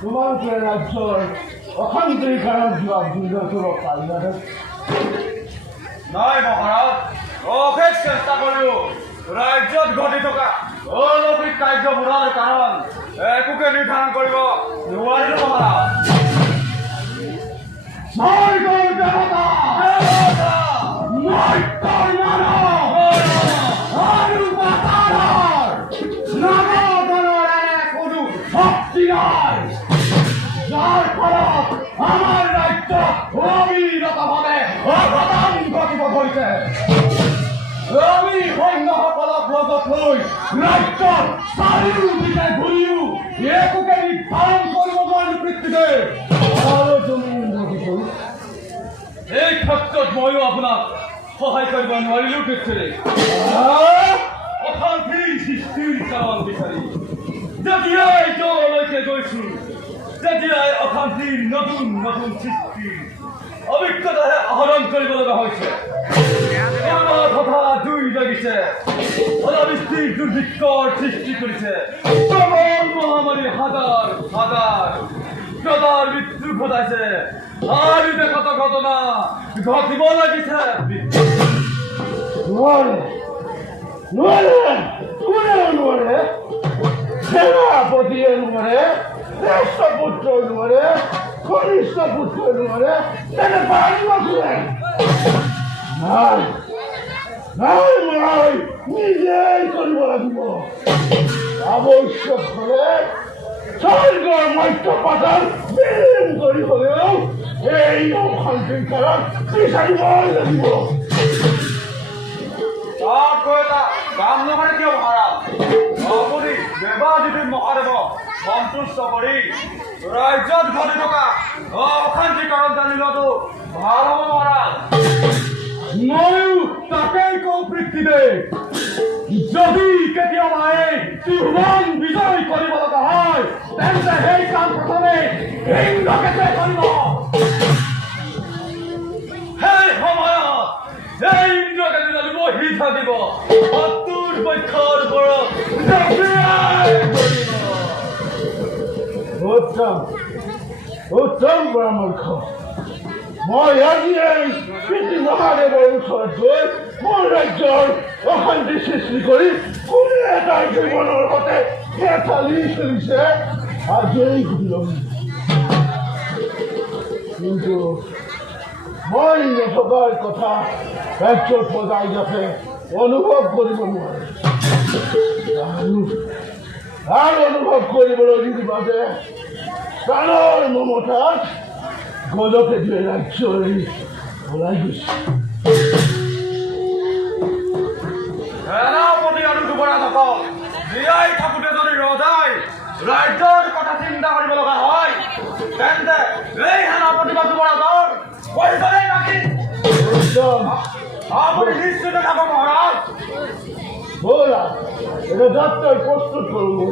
তোমালোকে ৰাজ্যৰ অশান্তিৰ কাৰণ যোৱা দুৰ্যোগ পাৰিবানে? নাই মহাৰাজ, অশেষ চেষ্টা কৰিও ৰাজ্যত ঘটি থকা অলৌকিক কাৰ্যবোৰৰ কাৰণ একোকে নিৰ্ধাৰণ কৰিব নোৱাৰিলো মহাৰাজ। যাৰ ফলত আমাৰ ৰাজ্য অবিৰতভাৱে অৱদান ঘটিব ধৰিছে। আমি সৈন্যসকলক লগত লৈ ৰাজ্যত চাৰিওদিশে ঘূৰিও একোকে নিৰ্ধাৰণ কৰিব নোৱাৰিলো পৃথিৱীতে। আৰু তুমি এই ক্ষেত্ৰত ময়ো আপোনাক সহায় কৰিব নোৱাৰিলো পৃথিৱীৰে। অশান্তিৰ সৃষ্টিৰ কাৰণ বিচাৰি যেতিয়াই যলৈকে গৈছো তেতিয়াই অশান্তিৰ নতুন নতুন সৃষ্টিৰ অভিজ্ঞতাহে আহৰণ কৰিব লগা হৈছে। কথা জুই লাগিছে, অনাবৃষ্টিৰ দুৰ্ভিক্ষৰ সৃষ্টি কৰিছে, প্ৰবল মহামাৰী হাজাৰ হাজাৰ গদাৰ মৃত্যু ঘটাইছে, আৰু কত ঘটনা ঘটিব লাগিছে। নোৱাৰে সেনাপতিয়ে নোৱাৰে, জ্যেষ্ঠ পুত্ৰ নোৱাৰে, কনিষ্ঠ পুত্ৰ নোৱাৰে, তেনে পাৰিব কোনে? নাই নাই মই নিজেই কৰিব লাগিব। আৱশ্যক হলে স্বৰ্গৰ মধ্য পাতাল বিলীন কৰি হলেও এই অশান্তিৰ কাৰণ বিচাৰিবই লাগিব। কাম নকৰে কিয় মহাৰাজ? আপুনি দেৱাদেৱী মহাদেৱক সন্তুষ্ট কৰি ৰাজ্যত ঘটি থকা অশান্তিৰ কাৰণ জানি লোৱাটো ভাল হ'ব মহাৰাজ। ময়ো তাকেই কওঁ পৃথিৱীতে, যদি কেতিয়াবা এই ত্ৰিভুৱন বিজয় কৰিব লগা হয় তেন্তে সেই কাম প্ৰথমে ইন্দ্ৰকেতুৱে কৰিব। সেই সময়ত এই ইন্দ্ৰকেতু যদি বহি থাকিব শত্ৰুৰ পক্ষৰ ওপৰত উত্তম পৰামৰ্শ। মই আজিয়েই পিতৃ মহাদেৱৰ ওচৰত গৈ মোৰ ৰাজ্যৰ অশান্তি সৃষ্টি কৰি কোনে এটা জীৱনৰ সতে হেতালি চলিছে আজিয়েই সুধি ল'ম। কিন্তু মই নথকাৰ কথা ৰাজ্যৰ প্ৰজাবিলাকে অনুভৱ কৰিব নোৱাৰে। আৰু অনুভৱ কৰিবলৈ নিদিবা যে প্ৰাণৰ মমতাত গজকেতুৱে ৰাজ্য এৰি ওলাই গৈছে। সেনাপতি আৰু যুৱৰাজসকল জীয়াই থাকোঁতে যদি ৰজাই ৰাজ্যৰ কথা চিন্তা কৰিব লগা হয় তেন্তে এই সেনাপতি বা যুৱৰাজৰ পৰিচয় ৰাখি আপুনি নিশ্চিত থাকক মহাৰাজ। ব'লা এটা যাত্ৰাৰ প্ৰস্তুত কৰোঁ।